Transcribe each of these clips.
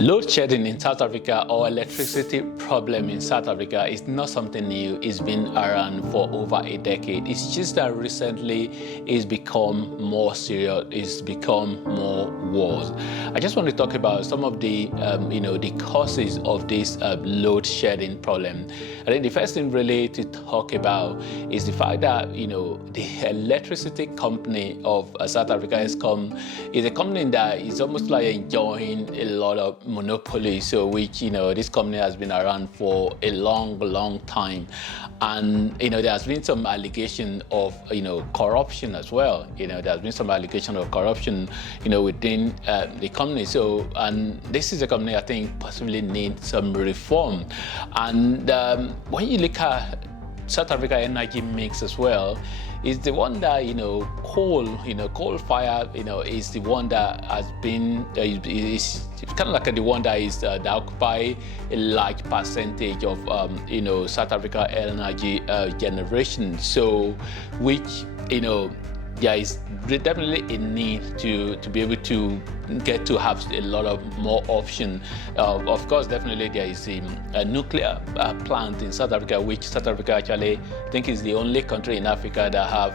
Load shedding in South Africa or electricity problem in South Africa is not something new. It's been around for over a decade. It's just that recently it's become more serious. It's become more worse. I just want to talk about some of the the causes of this load shedding problem. I think the first thing really to talk about is the fact that the electricity company of South Africa is a company that is almost like enjoying a lot of monopoly, so which this company has been around for a long time, and there has been some allegation of corruption as well. There has been some allegation of corruption within the company. So, and this is a company I think possibly needs some reform. And when you look at South Africa energy mix as well, is the one that coal fire is the one that has been is kind of like the one that is that occupy a large percentage of South Africa energy generation. So which there is definitely a need to be able to get to have a lot of more option. Of course, definitely there is a nuclear plant in South Africa, which South Africa actually I think is the only country in Africa that have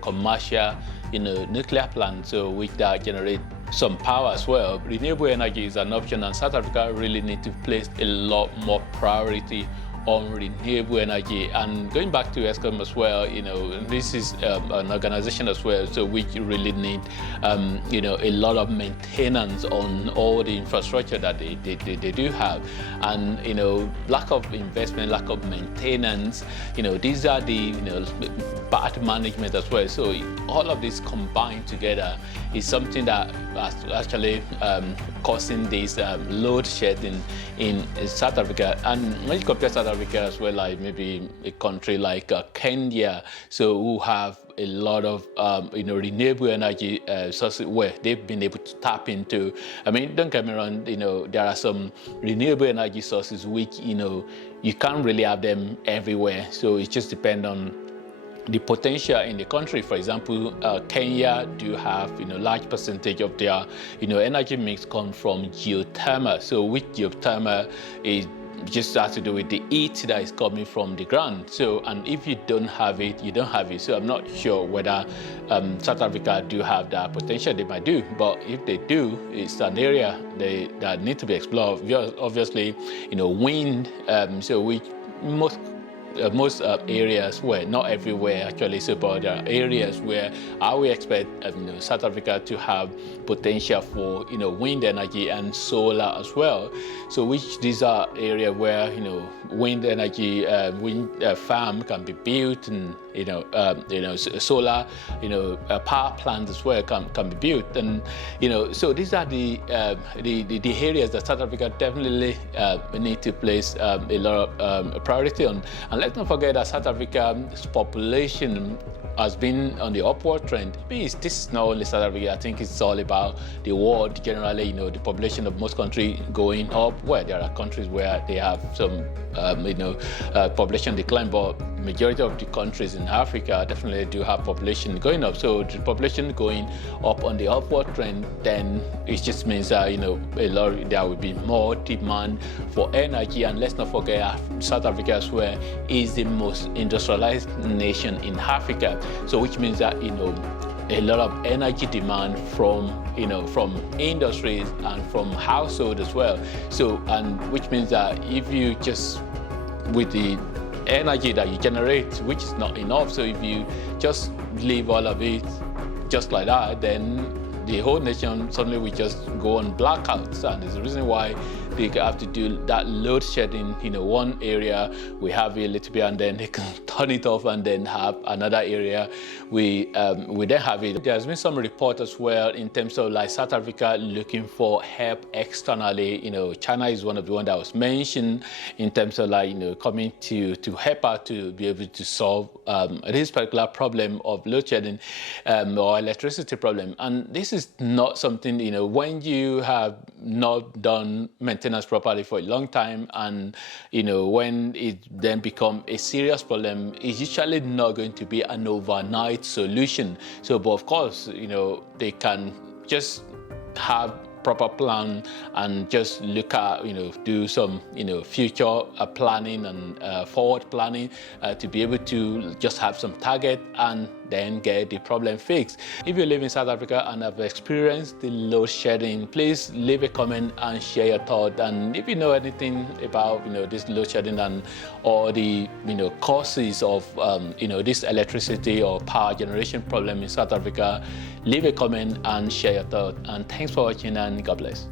commercial nuclear plant, so which that generate some power as well. Renewable energy is an option, and South Africa really need to place a lot more priority on renewable energy. And going back to Eskom as well, this is an organization as well, so we really need a lot of maintenance on all the infrastructure that they do have. And lack of investment, lack of maintenance, these are the bad management as well. So all of this combined together is something that actually causing this load shedding in South Africa. And when you compare South Africa as well, like maybe a country like Kenya, so who have a lot of renewable energy sources where they've been able to tap into. I mean, don't get me wrong, there are some renewable energy sources which you can't really have them everywhere. So it just depends on the potential in the country. For example, Kenya do have large percentage of their energy mix come from geothermal. So with geothermal is just has to do with the heat that is coming from the ground. So, and if you don't have it, you don't have it. So I'm not sure whether South Africa do have that potential. They might do, but if they do, it's an area that need to be explored. Obviously, wind. So which most areas where, not everywhere actually, so but there are areas where I would expect South Africa to have potential for wind energy and solar as well. So which these are areas where wind energy, wind farm can be built, and solar power plant as well can be built, and so these are the areas that South Africa definitely need to place a lot of priority on. And let's not forget that South Africa's population has been on the upward trend. This is not only South Africa, I think it's all about the world generally, the population of most countries going up, where there are countries where they have some population decline, but majority of the countries in Africa definitely do have population going up. So the population going up on the upward trend, then it just means that there will be more demand for energy. And let's not forget South Africa as well is the most industrialized nation in Africa. So which means that a lot of energy demand from industries and from households as well. So, and which means that if you just with the energy that you generate, which is not enough, so if you just leave all of it just like that, then the whole nation suddenly will just go on blackouts. And there's a reason why they have to do that load shedding. One area we have a little bit, and then they can turn it off, and then have another area we then have it. There's been some report as well in terms of like South Africa looking for help externally. China is one of the ones that was mentioned in terms of like coming to help out to be able to solve this particular problem of load shedding or electricity problem. And this is not something when you have not done maintenance properly for a long time, and when it then become a serious problem, it's usually not going to be an overnight solution. So, but of course, they can just have proper plan and just look at, do some, future planning and forward planning to be able to just have some target and then get the problem fixed. If you live in South Africa and have experienced the load shedding, please leave a comment and share your thought. And if you know anything about, this load shedding and or the, causes of, this electricity or power generation problem in South Africa, leave a comment and share your thought. And thanks for watching, and God bless.